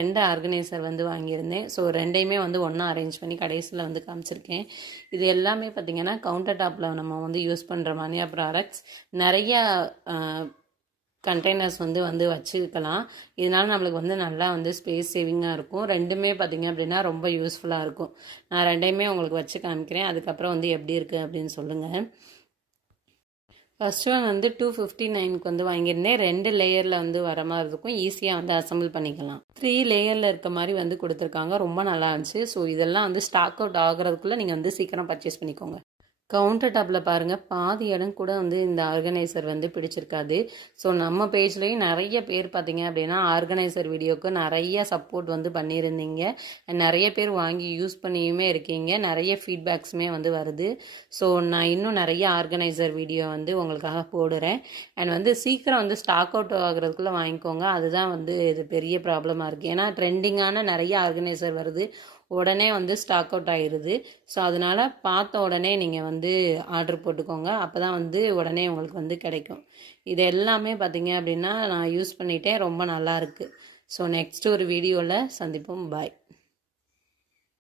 2 organiser வந்து வாங்கியிருந்தேன். So 2யுமே வந்து ஒன்றா அரேஞ்ச் பண்ணி கடைசியில் வந்து காமிச்சிருக்கேன். இது எல்லாமே பார்த்திங்கன்னா கவுண்டர் டாப்பில் நம்ம வந்து யூஸ் பண்ணுற மாதிரியா ப்ராடக்ட்ஸ். நிறையா கண்டெய்னர்ஸ் வந்து வச்சுக்கலாம். இதனால் நம்மளுக்கு வந்து நல்லா வந்து ஸ்பேஸ் சேவிங்காக இருக்கும். 2மே பார்த்திங்க அப்படின்னா ரொம்ப யூஸ்ஃபுல்லாக இருக்கும். நான் 2யுமே உங்களுக்கு வச்சு காமிக்கிறேன். அதுக்கப்புறம் வந்து எப்படி இருக்குது அப்படின்னு சொல்லுங்கள். ஃபர்ஸ்ட் ஒன் வந்து 259க்கு வந்து வாங்கியிருந்தேன். 2 லேயரில் வந்து வர மாதிரி இருக்கும். ஈஸியாக வந்து அசம்பிள் பண்ணிக்கலாம். 3 லேயரில் இருக்க மாதிரி வந்து கொடுத்துருக்காங்க. ரொம்ப நல்லா இருந்துச்சு. ஸோ இதெல்லாம் வந்து ஸ்டாக் அவுட் ஆகிறதுக்குள்ளே நீங்கள் வந்து சீக்கிரம் பர்ச்சேஸ் பண்ணிக்கோங்க. கவுண்டர் டாப்பில் பாருங்கள், பாதி இடம் கூட வந்து இந்த ஆர்கனைசர் வந்து பிடிச்சிருக்காது. ஸோ நம்ம பேஜ்லேயும் நிறைய பேர் பார்த்தீங்க அப்படின்னா ஆர்கனைசர் வீடியோவுக்கு நிறைய சப்போர்ட் வந்து பண்ணியிருந்தீங்க. நிறைய பேர் வாங்கி யூஸ் பண்ணியுமே இருக்கீங்க. நிறைய ஃபீட்பேக்ஸுமே வந்து வருது. ஸோ நான் இன்னும் நிறைய ஆர்கனைசர் வீடியோ வந்து உங்களுக்காக போடுறேன். அண்ட் வந்து சீக்கிரம் வந்து ஸ்டாக் அவுட் ஆகிறதுக்குள்ளே வாங்கிக்கோங்க. அதுதான் வந்து இது பெரிய ப்ராப்ளமாக இருக்குது. ஏன்னா ட்ரெண்டிங்கான நிறைய ஆர்கனைசர் வருது, உடனே வந்து ஸ்டாக் அவுட் ஆகிடுது. ஸோ அதனால் பார்த்த உடனே நீங்கள் வந்து ஆர்டர் போட்டுக்கோங்க. அப்போ தான் வந்து உடனே உங்களுக்கு வந்து கிடைக்கும். இது எல்லாமே பார்த்தீங்க அப்படின்னா நான் யூஸ் பண்ணிட்டேன். ரொம்ப நல்லாயிருக்கு. ஸோ நெக்ஸ்ட் ஒரு வீடியோவில் சந்திப்போம். பாய்.